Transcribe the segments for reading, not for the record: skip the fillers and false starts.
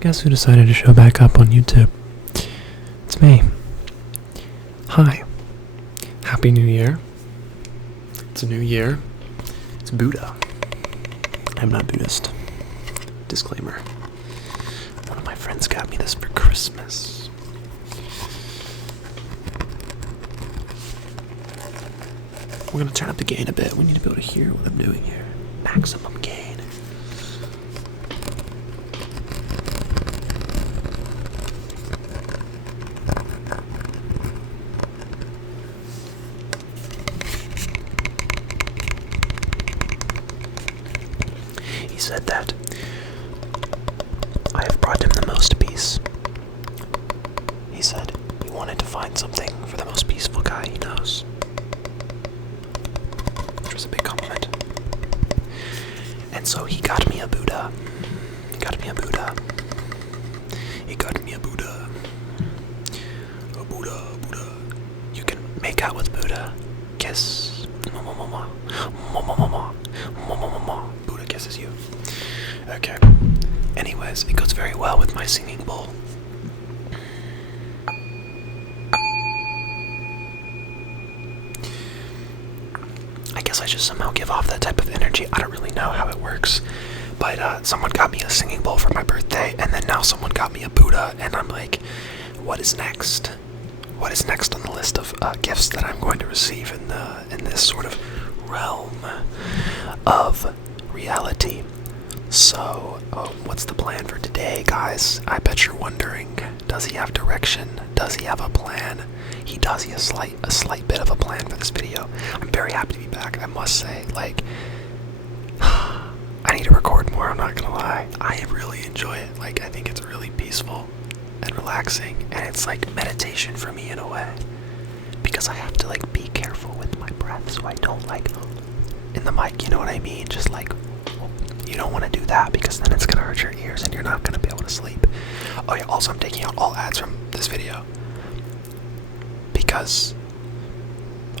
Guess who decided to show back up on YouTube? It's me. Hi. Happy New Year. It's a new year. It's Buddha. I'm not Buddhist. Disclaimer. One of my friends got me this for Christmas. We're gonna turn up the gain a bit. We need to be able to hear what I'm doing here. Maximum gain. He said that I have brought him the most peace. He said he wanted to find something for the most peaceful guy he knows. Which was a big compliment. And so he got me a Buddha. He got me a Buddha. He got me a Buddha. A Buddha, Buddha. You can make out with Buddha. Kiss. Mama, mama. Mama, mama. Mama, mama. Buddha kisses you. Okay. Anyways, it goes very well with my singing bowl. I guess I just somehow give off that type of energy. I don't really know how it works. But someone got me a singing bowl for my birthday, and then now someone got me a Buddha, and I'm like, what is next? What is next on the list of gifts that I'm going to receive in this sort of realm of reality? So, what's the plan for today, guys? I bet you're wondering, does he have direction? Does he have a plan? He does. He has a slight bit of a plan for this video. I'm very happy to be back, I must say. Like, I need to record more, I'm not gonna lie. I really enjoy it. Like, I think it's really peaceful and relaxing, and it's like meditation for me in a way. Because I have to, like, be careful with my breath so I don't, like, in the mic, you know what I mean? Just like, you don't want to do that because then it's going to hurt your ears and you're not going to be able to sleep. Oh yeah, also I'm taking out all ads from this video because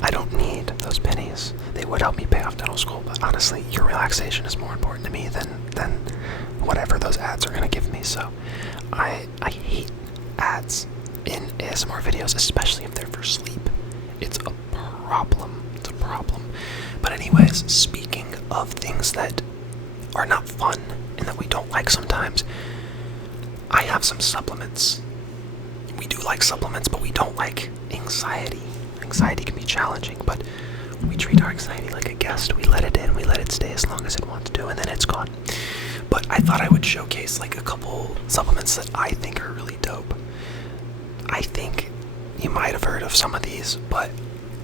I don't need those pennies. They would help me pay off dental school, but honestly, your relaxation is more important to me than whatever those ads are going to give me. So I hate ads in ASMR videos, especially if they're for sleep. It's a problem. It's a problem. But anyways, speaking of things that are not fun and that we don't like sometimes, I have some supplements. We do like supplements, but we don't like anxiety. Anxiety can be challenging, but we treat our anxiety like a guest. We let it in, we let it stay as long as it wants to, and then it's gone. But I thought I would showcase like a couple supplements that I think are really dope. I think you might have heard of some of these, but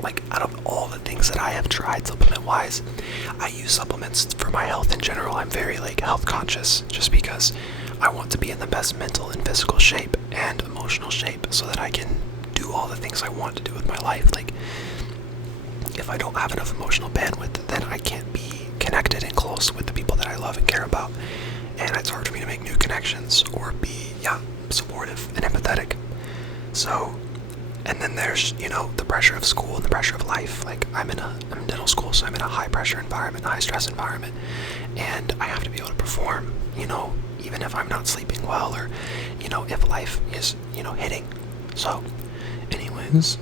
like out of all the things that I have tried supplement-wise, I use supplements for my health in general. I'm very like health conscious just because I want to be in the best mental and physical shape and emotional shape so that I can do all the things I want to do with my life. Like, if I don't have enough emotional bandwidth, then I can't be connected and close with the people that I love and care about. And it's hard for me to make new connections or be, supportive and empathetic. So, and then there's, the pressure of school and the pressure of life. Like, I'm in dental school, so I'm in a high pressure environment, high stress environment, and I have to be able to perform, even if I'm not sleeping well or, if life is, hitting. So,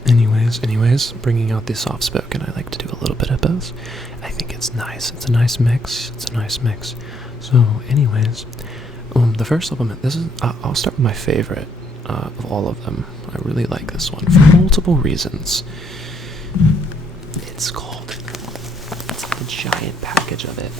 anyways, bringing out the soft-spoken, I like to do a little bit of both. I think it's nice. It's a nice mix. So, anyways, the first supplement, I'll start with my favorite of all of them. I really like this one for multiple reasons. It's like a giant package of it.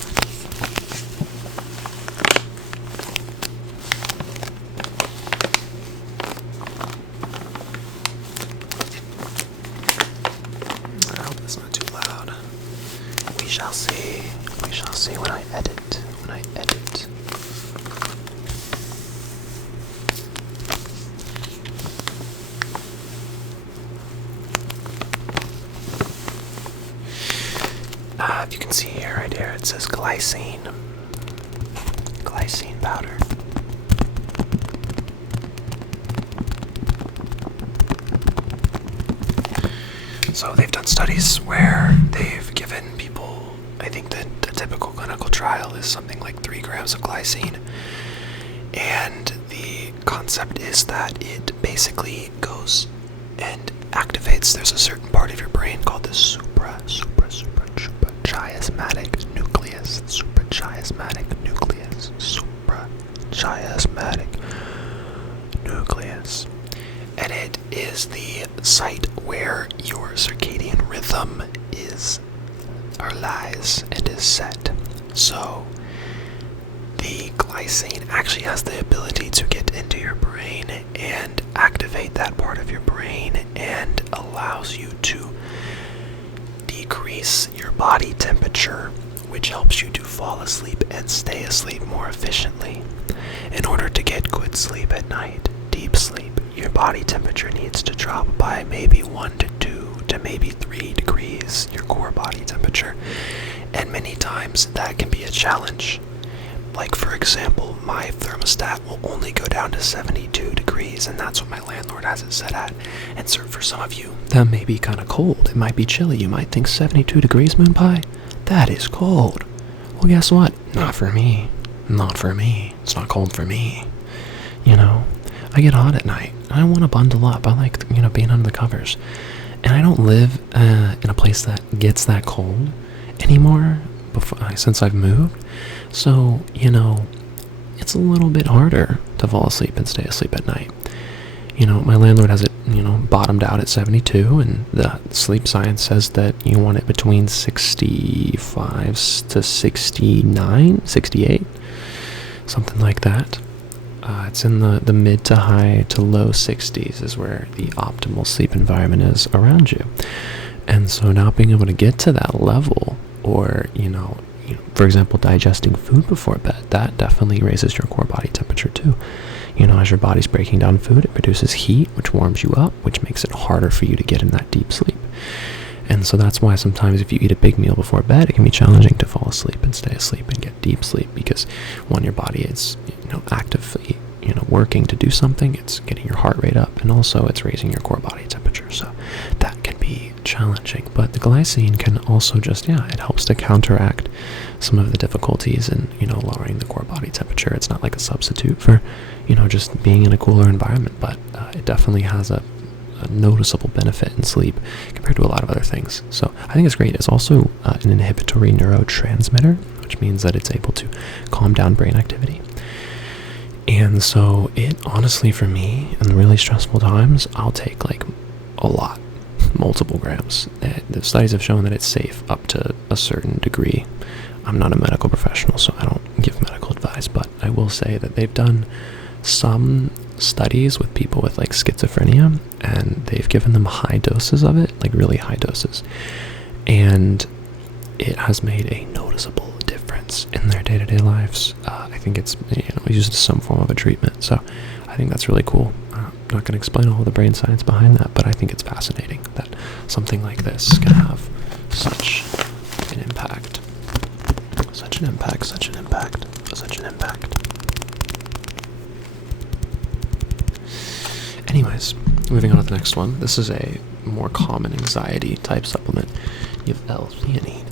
I hope it's not too loud. We shall see when I edit. If you can see here, right here, it says glycine powder. So they've done studies where they've given people, I think that the typical clinical trial is something like 3 grams of glycine, and the concept is that it basically goes and activates. There's a certain part of your brain called the suprachiasmatic nucleus. Suprachiasmatic nucleus. And it is the site where your circadian rhythm lies and is set. So the glycine actually has the ability to get into your brain and activate that part of your brain, and allows you to decrease your body temperature, which helps you to fall asleep and stay asleep more efficiently. In order to get good sleep at night, deep sleep, your body temperature needs to drop by maybe 1 to 2 to maybe 3 degrees, your core body temperature. And many times that can be a challenge. Like, for example, my thermostat will only go down to 72 degrees, and that's what my landlord has it set at. And so for some of you, that may be kind of cold. It might be chilly. You might think 72 degrees, Moon Pie? That is cold. Well, guess what? Not for me. Not for me. It's not cold for me. You know, I get hot at night. I want to bundle up. I like, being under the covers. And I don't live in a place that gets that cold anymore since I've moved. So, it's a little bit harder to fall asleep and stay asleep at night. My landlord has it, bottomed out at 72, and the sleep science says that you want it between 65 to 69, 68, something like that. It's in the mid to high to low 60s is where the optimal sleep environment is around you. And so not being able to get to that level, or, for example, digesting food before bed, that definitely raises your core body temperature too. As your body's breaking down food, it produces heat, which warms you up, which makes it harder for you to get in that deep sleep. And so that's why sometimes if you eat a big meal before bed, it can be challenging to fall asleep and stay asleep and get deep sleep, because when your body is, actively, working to do something, it's getting your heart rate up, and also it's raising your core body temperature. So that can be challenging. But the glycine can also just, it helps to counteract some of the difficulties in, lowering the core body temperature. It's not like a substitute for, just being in a cooler environment, but it definitely has a noticeable benefit in sleep compared to a lot of other things. So I think it's great. It's also an inhibitory neurotransmitter, which means that it's able to calm down brain activity. And so it, honestly, for me, in really stressful times, I'll take like a lot, multiple grams. The studies have shown that it's safe up to a certain degree. I'm not a medical professional, so I don't give medical advice, but I will say that they've done some studies with people with like schizophrenia, and they've given them high doses of it, like really high doses, and it has made a noticeable difference in their day-to-day lives. I think it's used as some form of a treatment, so I think that's really cool. I'm not going to explain all the brain science behind that, but I think it's fascinating that something like this can have such an impact. Such an impact. Anyways, moving on to the next one. This is a more common anxiety type supplement. You have L-theanine.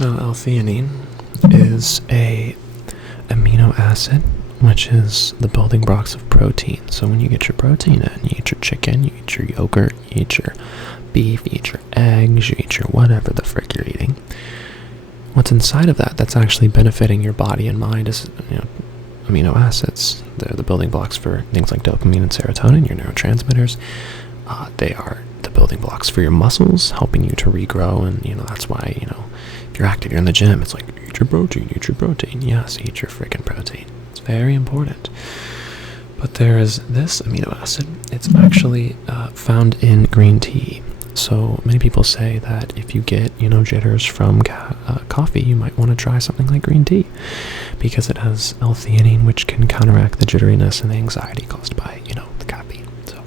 Now, L-theanine is a amino acid, which is the building blocks of protein. So when you get your protein in, you eat your chicken, you eat your yogurt, you eat your beef, you eat your eggs, you eat your whatever the frick you're eating. What's inside of that that's actually benefiting your body and mind is, amino acids. They're the building blocks for things like dopamine and serotonin, your neurotransmitters. They are the building blocks for your muscles, helping you to regrow, and that's why if you're active, you're in the gym, it's like eat your protein. Yes, eat your freaking protein. It's very important. But there is this amino acid. It's actually found in green tea. So many people say that if you get jitters from coffee, you might want to try something like green tea, because it has L-theanine, which can counteract the jitteriness and the anxiety caused by the caffeine. So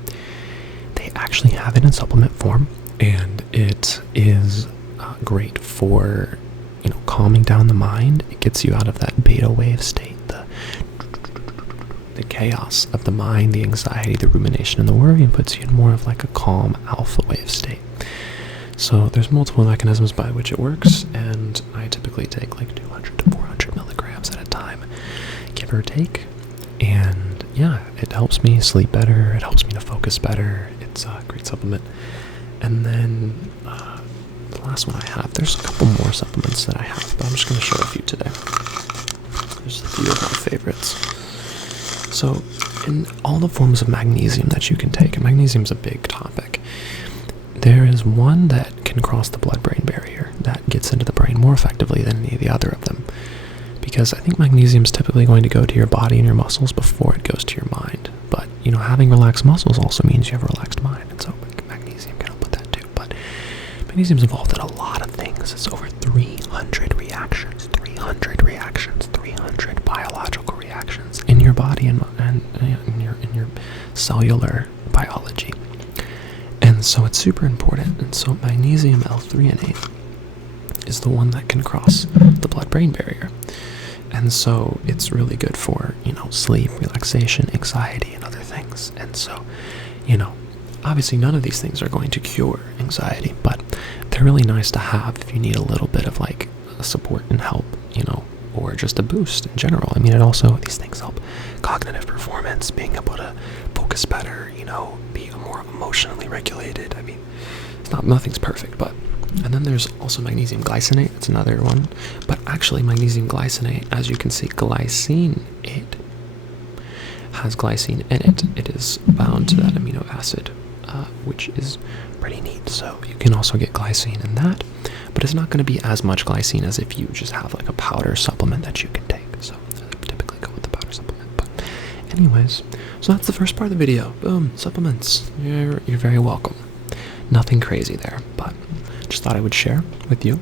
they actually actually have it in supplement form, and it is great for, calming down the mind. It gets you out of that beta wave state, the chaos of the mind, the anxiety, the rumination, and the worry, and puts you in more of like a calm alpha wave state. So there's multiple mechanisms by which it works, and I typically take like 200 to 400 milligrams at a time, give or take. And yeah, it helps me sleep better, it helps me to focus better. It's a great supplement. And then the last one I have, there's a couple more supplements that I have, but I'm just going to show a few today. There's a few of my favorites. So in all the forms of magnesium that you can take, and magnesium's a big topic, there is one that can cross the blood-brain barrier, that gets into the brain more effectively than any of the other of them. Because I think magnesium is typically going to go to your body and your muscles before it goes to your mind. But, having relaxed muscles also means you have a relaxed mind, and so magnesium can help with that too. But magnesium's involved in a lot of things. It's over 300 reactions, 300 biological reactions in your body and in your cellular biology. And so it's super important. And so magnesium L-threonate is the one that can cross the blood-brain barrier. And so it's really good for, sleep, relaxation, anxiety, and other things. And so, obviously none of these things are going to cure anxiety, but they're really nice to have if you need a little bit of like support and help, or just a boost in general. I mean, these things help cognitive performance, being able to focus better, be more emotionally regulated. I mean, nothing's perfect, but. And then there's also magnesium glycinate. It's another one. But actually, magnesium glycinate, as you can see, glycine, it has glycine in it. It is bound to that amino acid, which is pretty neat. So you can also get glycine in that, but it's not going to be as much glycine as if you just have like a powder supplement that you can take. So I typically go with the powder supplement. But anyways, so that's the first part of the video. Boom, supplements. You're very welcome. Nothing crazy there, but just thought I would share with you.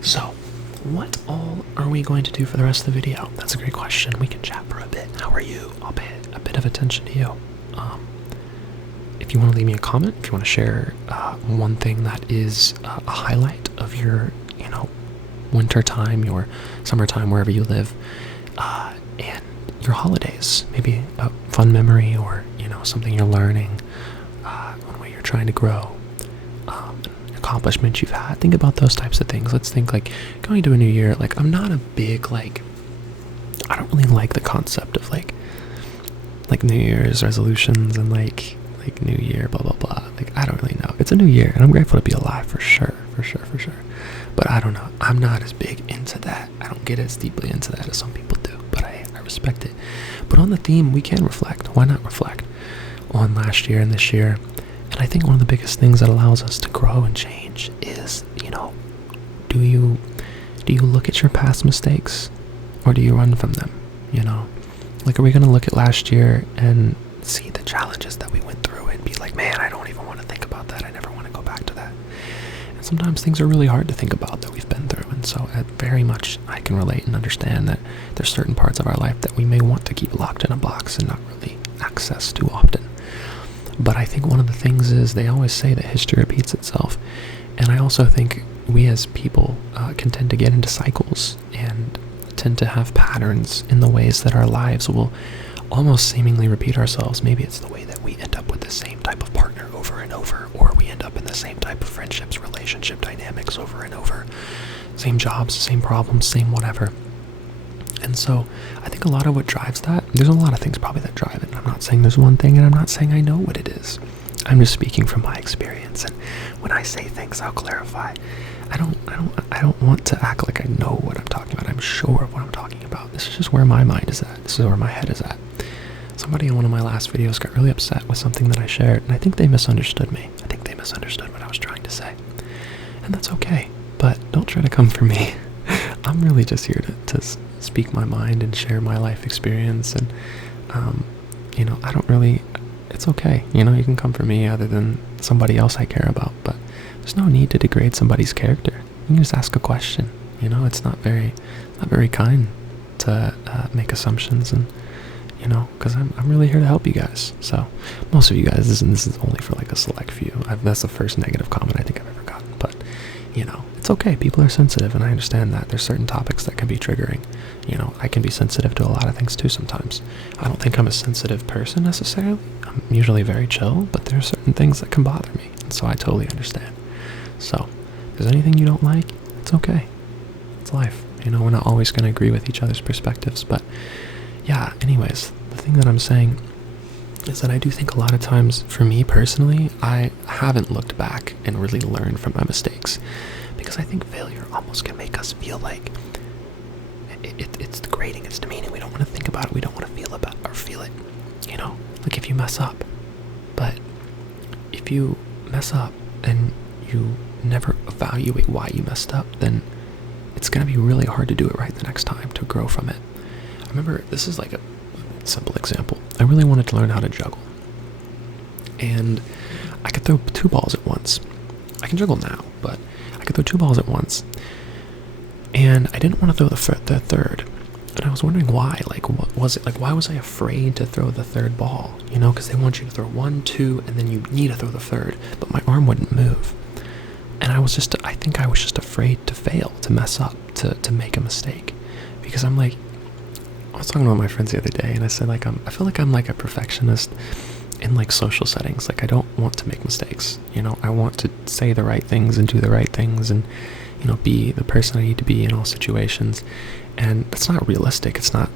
So, what all are we going to do for the rest of the video? That's a great question. We can chat for a bit. How are you? I'll pay a bit of attention to you. If you want to leave me a comment, if you want to share one thing that is a highlight of your, winter time, your summertime, wherever you live, and your holidays, maybe a fun memory or, something you're learning, one way you're trying to grow, accomplishments you've had. Think about those types of things. Let's think like going to a new year. Like, I'm not a big, I don't really like the concept of like New Year's resolutions and like New Year, blah, blah, blah. Like, I don't really know. It's a new year and I'm grateful to be alive for sure. But I don't know. I'm not as big into that. I don't get as deeply into that as some people do, but I respect it. But on the theme, we can reflect. Why not reflect on last year and this year? And I think one of the biggest things that allows us to grow and change is, do you look at your past mistakes or do you run from them? Like, are we going to look at last year and see the challenges that we went through and be like, man, I don't even want to think about that. I never want to go back to that. And sometimes things are really hard to think about that we've been through. And so very much I can relate and understand that there's certain parts of our life that we may want to keep locked in a box and not really access too often. But I think one of the things is they always say that history repeats itself. And I also think we as people can tend to get into cycles and tend to have patterns in the ways that our lives will almost seemingly repeat ourselves. Maybe it's the way that we end up with the same type of partner over and over, or we end up in the same type of friendships, relationship dynamics over and over. Same jobs, same problems, same whatever. And so I think a lot of what drives that, there's a lot of things probably that drive it. I'm not saying there's one thing, and I'm not saying I know what it is. I'm just speaking from my experience. And when I say things, I'll clarify. I don't want to act like I know what I'm talking about. I'm sure of what I'm talking about. This is just where my mind is at. This is where my head is at. Somebody in one of my last videos got really upset with something that I shared, and I think they misunderstood me. I think they misunderstood what I was trying to say. And that's okay, but don't try to come for me. I'm really just here to speak my mind and share my life experience, and I don't really, it's okay, you can come for me other than somebody else I care about, but there's no need to degrade somebody's character. You can just ask a question. It's not very kind to make assumptions and because I'm really here to help you guys. So most of you guys, this is only for like a select few. That's the first negative comment I think I've ever gotten, but it's okay. People are sensitive, and I understand that. There's certain topics that can be triggering. I can be sensitive to a lot of things too sometimes. I don't think I'm a sensitive person necessarily. I'm usually very chill, but there are certain things that can bother me, and so I totally understand. So if there's anything you don't like, it's okay. It's life. We're not always going to agree with each other's perspectives, but yeah, anyways, the thing that I'm saying is that I do think a lot of times, for me personally, I haven't looked back and really learned from my mistakes, because I think failure almost can make us feel like it's degrading, it's demeaning. We don't want to think about it, we don't want to feel it, like if you mess up. But if you mess up and you never evaluate why you messed up, then it's going to be really hard to do it right the next time, to grow from it. I remember, this is like a simple example. I really wanted to learn how to juggle, and I could throw 2 balls at once. I can juggle now, but I could throw 2 balls at once, and I didn't want to throw the third. And I was wondering why. Like, what was it? Like, why was I afraid to throw the third ball? Because they want you to throw 1, 2, and then you need to throw the third, but my arm wouldn't move. And I think I was just afraid to fail, to mess up, to make a mistake. Because I'm like, I was talking about my friends the other day, and I said, like, I feel like I'm like a perfectionist in like social settings. Like, I don't want to make mistakes. I want to say the right things and do the right things, and be the person I need to be in all situations. And that's not realistic. It's not,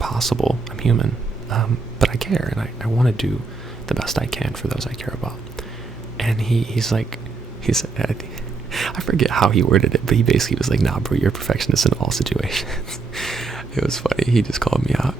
possible. I'm human. But I care, and I want to do the best I can for those I care about. And he said, I forget how he worded it, but he basically was like, nah, bro, you're a perfectionist in all situations. It was funny. He just called me out.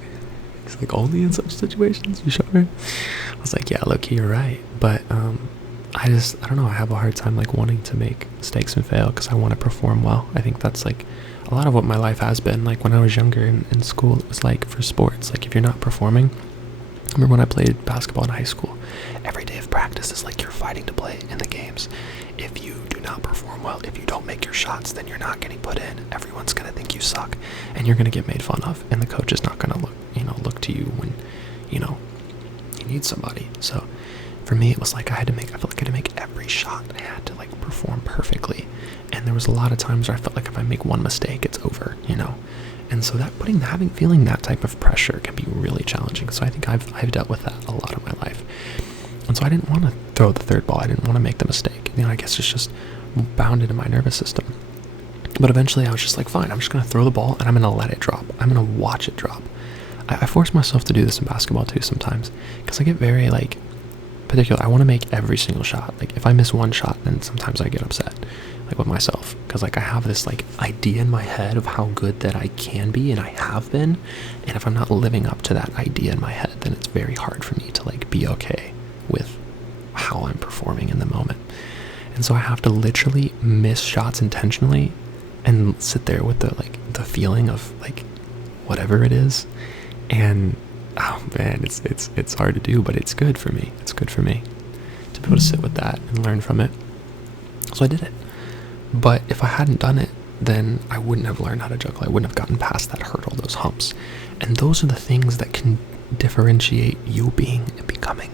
He's like, only in such situations? You sure? I was like, yeah, low-key, you're right. But I don't know, I have a hard time like wanting to make mistakes and fail, because I want to perform well. I think that's like a lot of what my life has been. Like, when I was younger in school, it was like for sports, like if you're not performing, I remember when I played basketball in high school, every day of practice is like you're fighting to play in the games. If you do not perform well, if you don't make your shots, then you're not getting put in. Everyone's going to think you suck, and you're going to get made fun of, and the coach is not going to look to you when, you need somebody. So for me, it was like I felt like I had to make every shot. I had to like perform perfectly. And there was a lot of times where I felt like if I make one mistake, it's over, And so feeling that type of pressure can be really challenging. So I think I've dealt with that a lot of my life. And so I didn't want to throw the third ball. I didn't want to make the mistake. I guess it's just bound into my nervous system. But eventually I was just like, fine, I'm just going to throw the ball, and I'm going to let it drop. I'm going to watch it drop. I force myself to do this in basketball too sometimes, because I get very like particular. I want to make every single shot. Like, if I miss one shot, then sometimes I get upset, like with myself, because like I have this like idea in my head of how good that I can be, and I have been, and if I'm not living up to that idea in my head, then it's very hard for me to like be okay with how I'm performing in the moment. And so I have to literally miss shots intentionally and sit there with the feeling of like whatever it is. And oh man, it's hard to do, but it's good for me. It's good for me to be able to sit with that and learn from it. So I did it. But if I hadn't done it, then I wouldn't have learned how to juggle. I wouldn't have gotten past that hurdle, those humps. And those are the things that can differentiate you being and becoming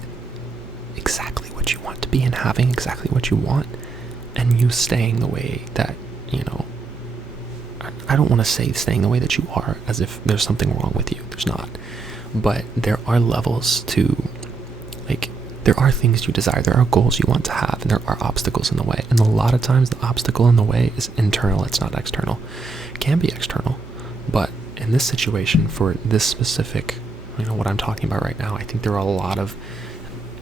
exactly what you want to be, and having exactly what you want, and you staying the way that, I don't want to say staying the way that you are as if there's something wrong with you. There's not. But there are levels to, like, there are things you desire, there are goals you want to have, and there are obstacles in the way. And a lot of times the obstacle in the way is internal, it's not external. It can be external, but in this situation, for this specific, what I'm talking about right now, I think there are a lot of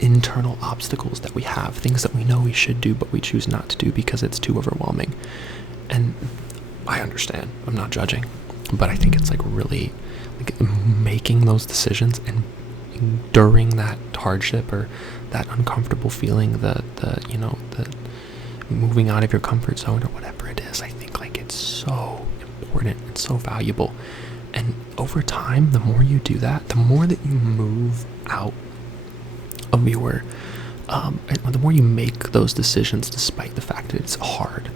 internal obstacles that we have, things that we know we should do, but we choose not to do because it's too overwhelming. And I understand, I'm not judging, but I think it's like really like making those decisions and enduring that hardship or that uncomfortable feeling, the moving out of your comfort zone or whatever it is. I think like it's so important, it's so valuable. And over time, the more you do that, the more that you move out of your the more you make those decisions despite the fact that it's hard,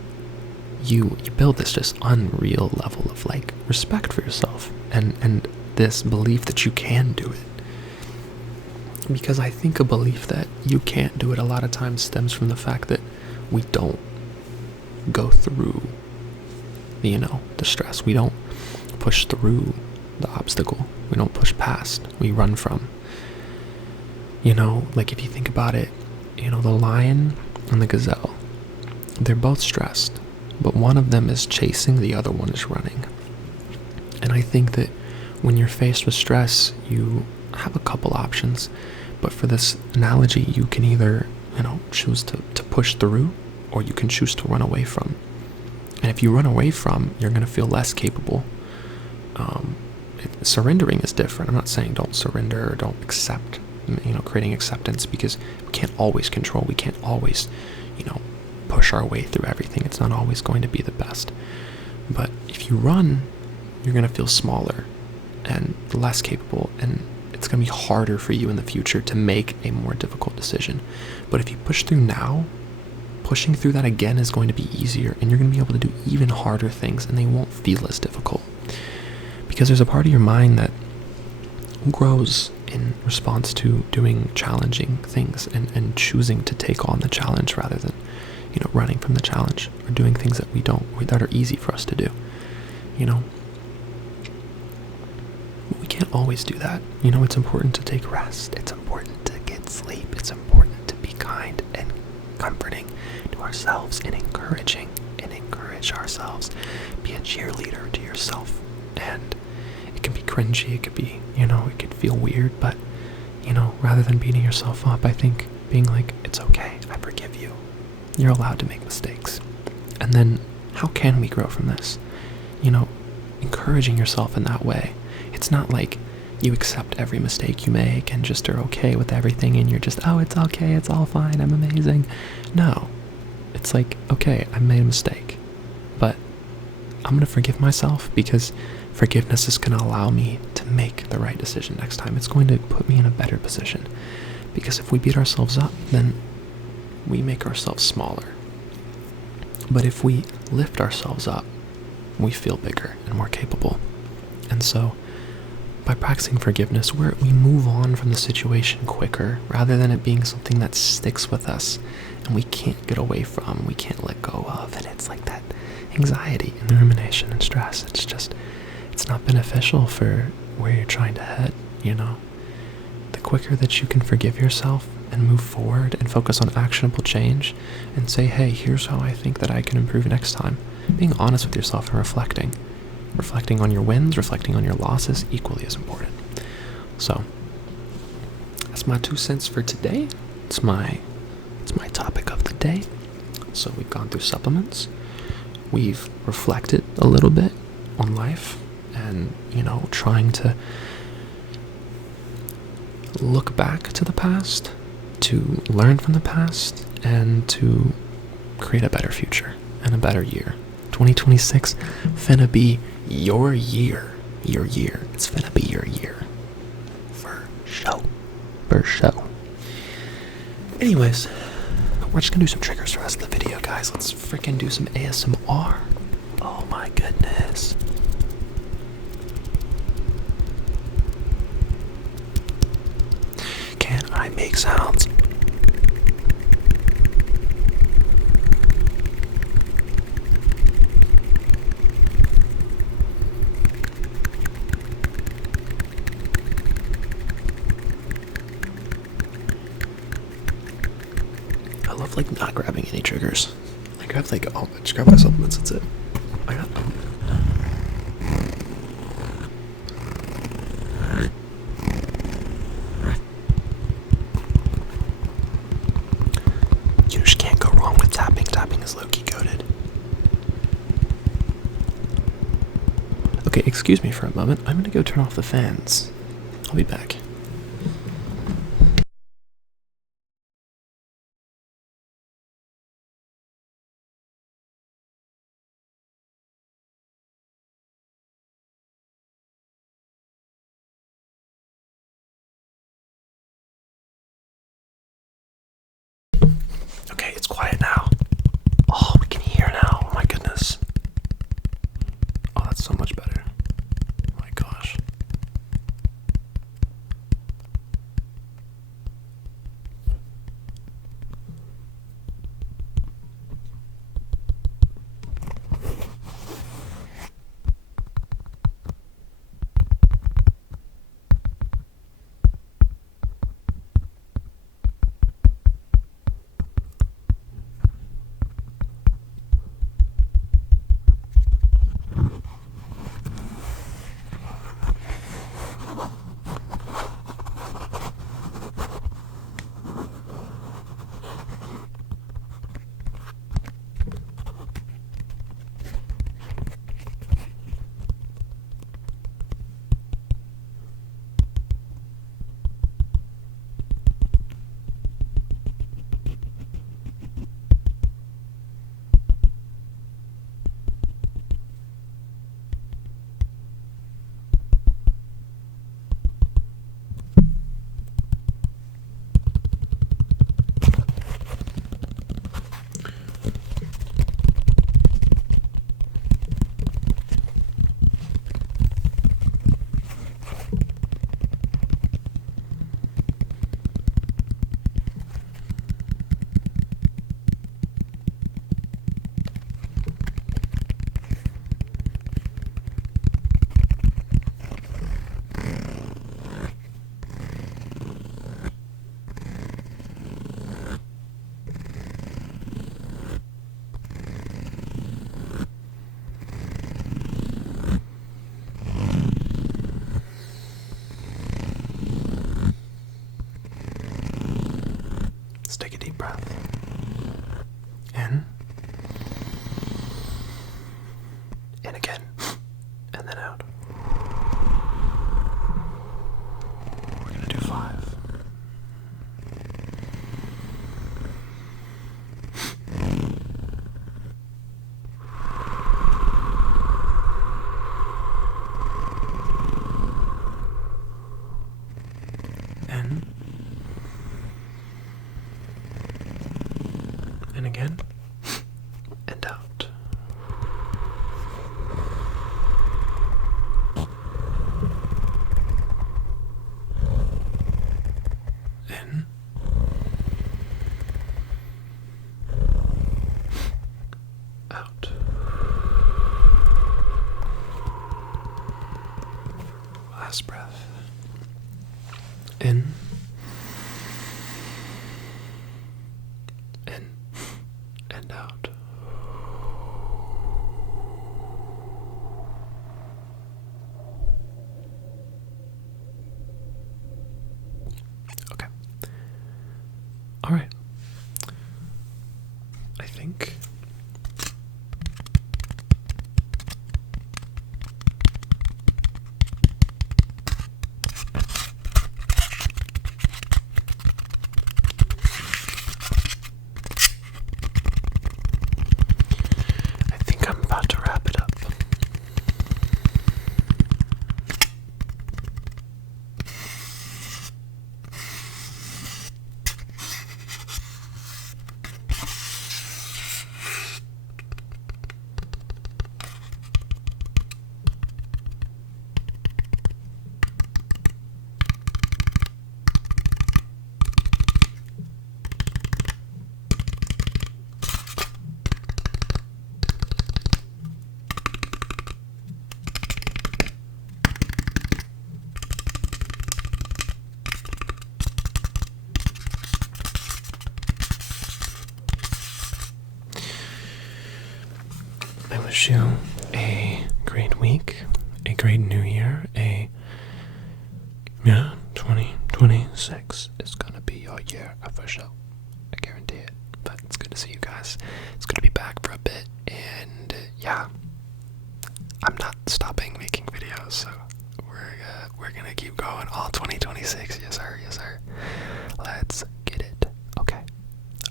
you build this just unreal level of like respect for yourself and this belief that you can do it. Because I think a belief that you can't do it a lot of times stems from the fact that we don't go through, the stress. We don't push through the obstacle. We don't push past. We run from. Like if you think about it, the lion and the gazelle, they're both stressed, but one of them is chasing, the other one is running. And I think that when you're faced with stress, you have a couple options. But for this analogy, you can either, choose to push through, or you can choose to run away from. And if you run away from, you're going to feel less capable. Surrendering is different. I'm not saying don't surrender or don't accept, creating acceptance, because we can't always control. We can't always, push our way through everything. It's not always going to be the best. But if you run, you're going to feel smaller and less capable, and it's going to be harder for you in the future to make a more difficult decision. But if you push through now, pushing through that again is going to be easier, and you're going to be able to do even harder things, and they won't feel as difficult. Because there's a part of your mind that grows in response to doing challenging things and choosing to take on the challenge rather than, running from the challenge or doing things that are easy for us to do. We can't always do that. It's important to take rest. It's important to get sleep. It's important to be kind and comforting to ourselves and encourage ourselves. Be a cheerleader to yourself. And it can be cringy. It could be, it could feel weird, but, rather than beating yourself up, I think being like, it's okay, I forgive you. You're allowed to make mistakes. And then how can we grow from this? Encouraging yourself in that way. It's not like you accept every mistake you make and just are okay with everything and you're just, oh, it's okay, it's all fine, I'm amazing. No. It's like, okay, I made a mistake, but I'm going to forgive myself, because forgiveness is going to allow me to make the right decision next time. It's going to put me in a better position, because if we beat ourselves up, then we make ourselves smaller. But if we lift ourselves up, we feel bigger and more capable. And so, by practicing forgiveness, we move on from the situation quicker, rather than it being something that sticks with us and we can't get away from, we can't let go of, and it's like that anxiety and rumination and stress. It's not beneficial for where you're trying to head, The quicker that you can forgive yourself and move forward and focus on actionable change and say, hey, here's how I think that I can improve next time. Being honest with yourself and reflecting. Reflecting on your wins, reflecting on your losses, equally as important. So, that's my 2 cents for today. It's my topic of the day. So we've gone through supplements. We've reflected a little bit on life and, trying to look back to the past, to learn from the past, and to create a better future and a better year. 2026 finna be your year. It's finna be your year. For show. Anyways, we're just gonna do some triggers for the rest of the video, guys. Let's freaking do some ASMR. Oh my goodness. Can I make sounds? I love not grabbing any triggers. I grab just grab my supplements, that's it. I got them. You just can't go wrong with tapping. Tapping is low-key goated. Okay, excuse me for a moment. I'm gonna go turn off the fans. I'll be back. Okay, it's quiet now. Oh, we can hear now. Oh my goodness. Oh, that's so much better. Oh my gosh. breath. In. In again. And then out. We're gonna do 5. In. In again. And out. In. Out. Last breath. In. In. And out. Okay. All right. I think I'm about to wrap it up. I wish you a great week, a great new year, 2026 is gonna be your year for sure. I guarantee it. But it's good to see you guys. It's good to be back for a bit, and yeah, I'm not stopping making videos, so we're gonna keep going all 2026. Yes sir, yes sir. Let's get it. Okay.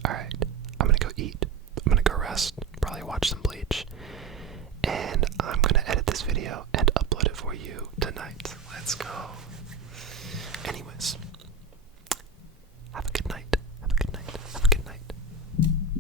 Alright. I'm gonna go eat. I'm gonna go rest. Probably watch some Bleach. And I'm gonna edit this video and upload it for you tonight. Let's go.